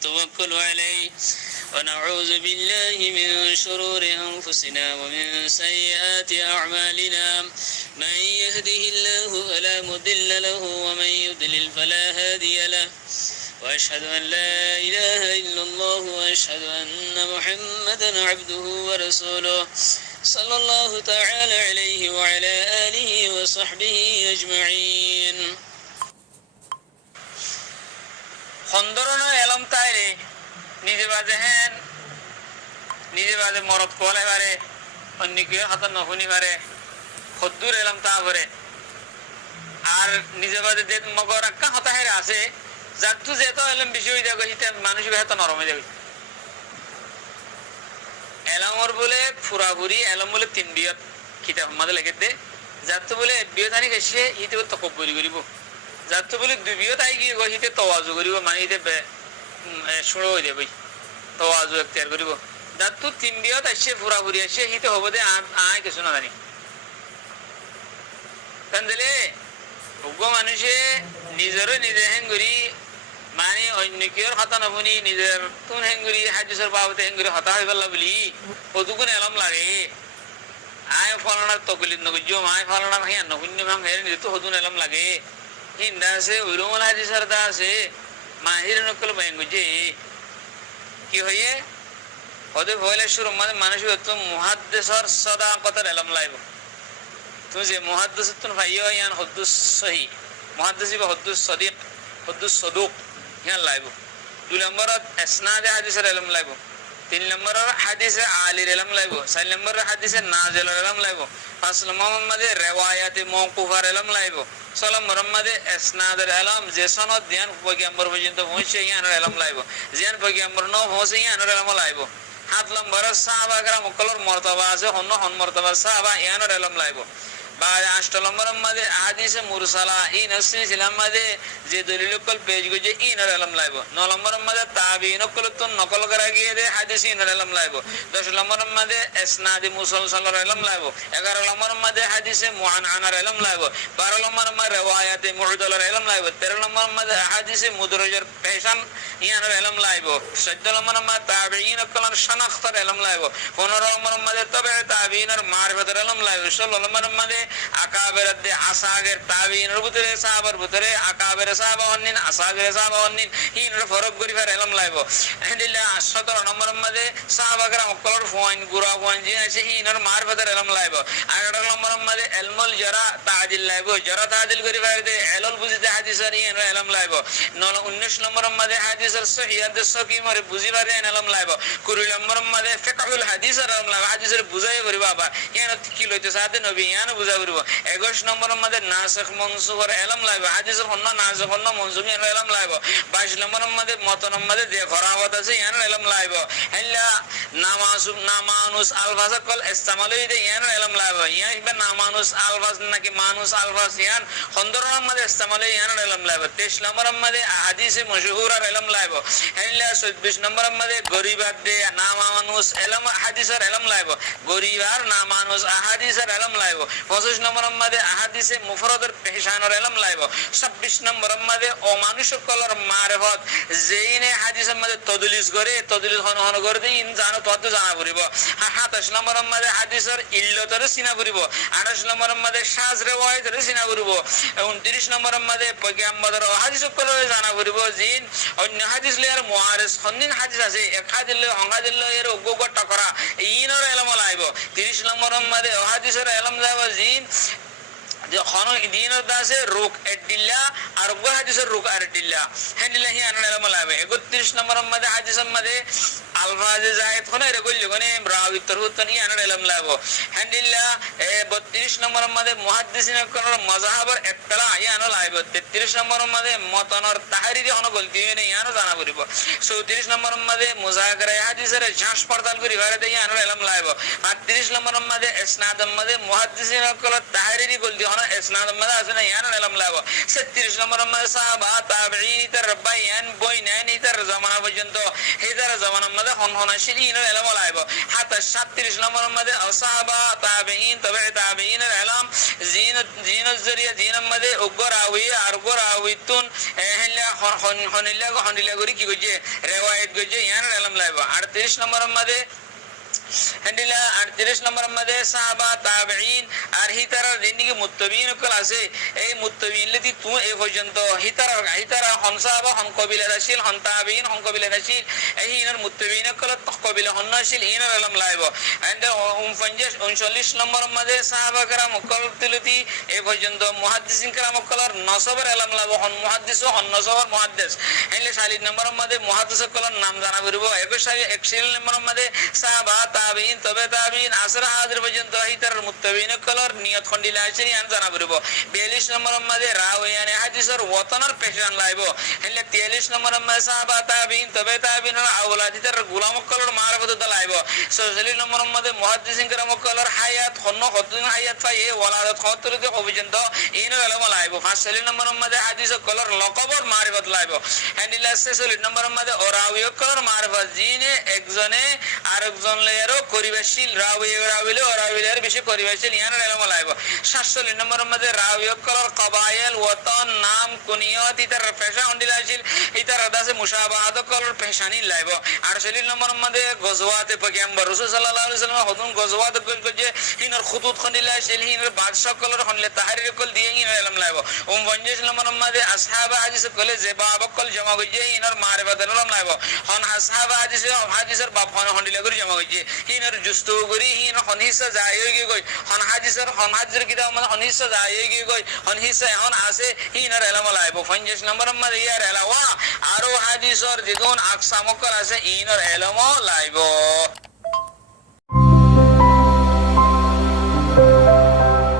ونتوكل عليه ونعوذ بالله من شرور أنفسنا ومن سيئات أعمالنا من يهده الله فلا مضل له ومن يضلل فلا هادي له وأشهد أن لا إله إلا الله وأشهد أن محمدا عبده ورسوله صلى الله تعالى عليه وعلى آله وصحبه أجمعين খন্দরন এলম তাইরে নিজে বাজে হেন নিজে বাজে মরদ কোলে পারে অন্যকে হাত নহুনি পারে খদ্দুর এলম তা করে আর নিজে বাজে যে মগর আক্কা হতা হেরে আছে যাত্তু যেত এলম বেশি হয়ে যাবে হিতে মানুষ হেত নরম হয়ে যাবে এলমর বলে ফুরাফুরি এলম বলে তিন বিয়ত কিতাব আমাদের লেখে দে যাত্তু বলে বিয়ত আনি গেছে হিতে তকব্বরি করিব যাত্তু বলে দুই বিয়ত আই গিয়ে হিতে তওয়াজু করিব মানে হিতে শুরু হয়ে যাবে তওয়াজু এখতিয়ার করিব যাত্তু তিন বিয়ত আসছে ফুরাফুরি আসছে হিতে হব দে আয় কিছু না জানি কারণ দিলে উগ্র মানুষে নিজেরও নিজে হেঙ্গুরি মানে অন্য কেউ হতা নবনি নিজের তুন হেঙ্গুরি হাদিসের বাবতে হেঙ্গুরি হতা হয়ে গেল বলি কতগুণ এলম লাগে আয় ফলনার তকলিদ নগজ্য আয় ফলনা ভাইয়া নগুন্য ভাঙ হেরে নিজে তো হতুন এলম লাগে হিন্দা আছে উলুমুল হাদিসের দা আছে মাহির নকল ভাইঙ্গুজে কি হয়ে হতে ভয়লে শুরু মানে মানুষ তো মুহাদ্দিসর সাদাকতের এলম লাইব তুমি যে মুহাদ্দিস তুন ভাইয়া ইয়ান হদ্দুস সহি মুহাদ্দিস বা হদ্দুস সাদিক হদ্দুস সাদুক ইয়ান লাইব দুই নম্বরত ইসনাদে হাদিসের ইলম লাইব তিন নম্বরের হাদিসে আলীর ইলম লাইব চার নম্বরের হাদিসে নাজিলের ইলম লাইব পাঁচ নম্বরের মধ্যে রিওয়ায়াতে মওকুফার ইলম লাইব ছয় নম্বরের মধ্যে ইসনাদের ইলম যে সনদ ধ্যান পয়গম্বর পর্যন্ত পৌঁছে ইয়ানের ইলম লাইব জিয়ান পয়গম্বর ন পৌঁছে ইয়ানের ইলম লাইব সাত নম্বরের সাহাবা کرام কলর মর্তবা আছে হন মর্তবা সাহাবা ইয়ানের ইলম লাইব بعد 8 নম্বর মধ্যে হাদিস মুরসালা এই নসিলাম মধ্যে যে দলিল কল পেজ গজে ইনার ইলম লাইব 9 নম্বর মধ্যে তাবিঈন কল তো নকল করা গিয়ে দে হাদিস ইনার ইলম লাইব 10 নম্বর মধ্যে ইসনাদ মুসলসলের ইলম লাইব 11 নম্বর মধ্যে হাদিস মুআনআনার ইলম লাইব 12 নম্বর মধ্যে রিওয়ায়াতে মু'দালার ইলম লাইব 13 নম্বর মধ্যে হাদিস মুদরাজের পেশান ইয়ার ইলম লাইব 14 নম্বর মধ্যে তাবিঈন কলর শনাখতের ইলম লাইব 15 নম্বর মধ্যে তবে তাবিঈনের মারিফতের ইলম লাইব 16 নম্বর মধ্যে আকাবের দে আসাগের তাবিঈনের ভিতরে সাহাবার ভিতরে আকাবের সাহাবা অন্নিন আসাগের সাহাবা অন্নিন ইনর ফরক করি ফের ইলম লাইব আলহামদুলিল্লাহ 17 নম্বর মধ্যে সাহাবা کرام কলর পয়েন্ট গুরা পয়েন্ট জি আছে ইনর মারিফতের ইলম লাইব 18 নম্বর মধ্যে ইলমুল জারা তাজিল লাইব জারা তাজিল করি ফের দে ইলল বুঝিতে হাদিসের ইনর ইলম লাইব 19 নম্বর মধ্যে হাদিসের সহিহ সকিম আর বুঝি পারে ইলম লাইব 20 নম্বর মধ্যে ফিকহুল হাদিসের ইলম লাইব হাদিসের বুঝাই করি বাবা ইয়ান কি লইতে সাথে নবী ইয়ান বুঝা 21 নম্বর মধ্যে নাসিখ মনসুখের ইলম লাইব হাদিসের হন্ন নাসিখ হন্ন মনসুখ এর ইলম লাইব 22 নম্বর মধ্যে মতন মধ্যে যে খরাওয়াত আছে এর ইলম লাইব ইল্লা নামানুস আলফাজ কল ইস্তেমাল হইতে এর ইলম লাইব ইয়া ইবা নামানুস আলফাজ নাকি মানুস আলফাজ ইয়ান খন্দরন মধ্যে ইস্তেমাল এর ইলম লাইব 23 নম্বর মধ্যে হাদিসে মশহুর এর ইলম লাইব ইল্লা 24 নম্বর মধ্যে গরিবাত দে নামানুস ইলম হাদিসের ইলম লাইব গরিবার নামানুস আহাদিসের ইলম লাইব 25 নম্বর মধ্যে আহাদিসে মুফরদের পেশানের ইলম লাইব 26 নম্বর মধ্যে অমানুষ কলর মারিফত যেইনে হাদিসের মধ্যে তদলিস করে তদলিস হন হন করে ইন জানো তত জানা পড়িব 27 নম্বর মধ্যে হাদিসের ইল্লতরে চিনা পড়িব 28 নম্বর মধ্যে শাজ রিওয়ায়াতের চিনা পড়িব 29 নম্বর মধ্যে পয়গম্বরের হাদিস কলরে জানা পড়িব জিন অন্য হাদিস লেয়ার মুআরিজ হন্দিন হাদিস আছে এক হাদিস লে হঙ্গা দিল এর ওগো টকরা ইনর ইলম লাইব 30 নম্বর মধ্যে হাদিসের ইলম লাইব জিন যে খানো দিনের দাসে রোগ এডিল্লা আর গো হাদিসের রোগ আর এডিল্লা হেনিল্লাহ আনাল ইলম লাইব 31 নম্বর মধ্যে হাদিসের মধ্যে আলফাজ জায়েদ কোন এর কইল কোন রাওয়ি তরহুতনি আনাল ইলম লাইব হেনিল্লাহ 32 নম্বর মধ্যে মুহাদ্দিসিনের কোন মাযহাবের ইত্তলা ইয়ানো লাইব 33 নম্বর মধ্যে মতনর তাহরিরি হন গলতি নেই ইয়ানো জানা পড়িব 34 নম্বর মধ্যে মুযাকারা হাদিসের ঝাঁস পড়তাল করি বাইরে দেই আনাল ইলম লাইব 38 নম্বর মধ্যে ইসনাদের মধ্যে মুহাদ্দিসিনের কোন তাহরিরি গলতি হন ইসনাদ মধ্যে আছে না ইয়ানো ইলম লাইব 36 নম্বর মধ্যে সাহাবা তাবিঈন তার রব্বায়ান বইনানি তার জামানা পর্যন্ত হেদার জামানা মধ্যে মধ্যে হনহনাশীল ইনের এলম লাইব 37 নম্বরের মধ্যে সাহাবা তাবেঈন তবে তাবেঈনের এলম জিনত জরিয়া জিনের মধ্যে উগরাউই আর উগরাউইতুন হেলা হনিলা গরি কি কইছে রিওয়ায়াত কইছে ইয়ানের এলম লাইব 38 নম্বরের মধ্যে হ্যান্ডিলা 38 নম্বরের মধ্যে সাহাবা তাবেঈন আর হিতারার জিন্দিগি মুত্তাবিঈন কল আছে এই মুত্তাবিঈন লতি তু এ পর্যন্ত হিতারা হন সাহাবা হন কবিলা রাশিল হন তাবেঈন হন কবিলা রাশিল এই ইনার মুত্তাবিঈন কল কবিলা হন রাশিল ইনার আলম লাইব এন্ড 39 নম্বরের মধ্যে সাহাবা کرام কল তিলতি এ পর্যন্ত মুহাদ্দিসিন کرام কলর নসবের আলম লাইব হন মুহাদ্দিস হন নসবের মুহাদ্দিস এলে 40 নম্বরের মধ্যে মুহাদ্দিস কলর নাম জানা করিব 21 নম্বরের মধ্যে সাহাবা তাবেঈন তবে তাবেঈন আসর হাজির পর্যন্ত হিতার মুত্তাবিঈন কলর নিয়ত খন্ডিলা আছে ইয়ান জানা পড়িব 42 নম্বরের মধ্যে রাওয়ায়ানে হাদিসের ওয়াতনের পেশান লাইব হেলে 43 নম্বরের মধ্যে সাহাবা তাবেঈন তবে তাবেঈনের আওলাদ হিতার গোলাম কলর মারফত লাইব 46 নম্বরের মধ্যে মুহাদ্দিসিন کرام কলর হায়াত হন্ন হদিন হায়াত পায়ে ওয়ালাদত খতরতে পর্যন্ত ইন আলম লাইব 45 নম্বরের মধ্যে হাদিস কলর লকবর মারফত লাইব হেন্ডিলা 46 নম্বরের মধ্যে ওরাওয়ি কলর মারফত জিনে একজনে আরেকজন লেয়ারও করিবাশীল রাউইলের বেশি করিবাশীল ইয়ানের এলম লাইব 47 নম্বরের মধ্যে রাউই কলর কবায়েল ওয়াতন নাম কুনিয়ত ইতার পেশা হন্ডিলাশীল ইতার আদাসে মুশাবাহাত কলর পেশানি লাইব 48 নম্বরের মধ্যে গজওয়াতে পয়গম্বর রাসূল সাল্লাল্লাহু আলাইহি ওয়াসাল্লাম হদুন গজওয়াত কইছে হিনার খুতুত খন্ডিলাশীল হিনার বাদশা কলর হনলে তাহরির কল দিয়ে ইনার এলম লাইব 49 নম্বরের মধ্যে আসহাবা হাদিস কলে জবাব কল জমা কইছে ইনার মারিফাত এলম লাইব হন আসহাবা হাদিসের বাপ হন্ডিলা করে জমা কইছে হিনার জুস্তু করি হিন হনহিসা যায়গে কই হন হাদিসের কিতাব মানে হনহিসা যায়গে কই হনহিসা হন আছে হিনার এলম লাইব 50 নম্বরের মধ্যে ইয়ার এলাওয়া আরো হাদিসের যেগুন আকসাম কল আছে ইনার এলম লাইব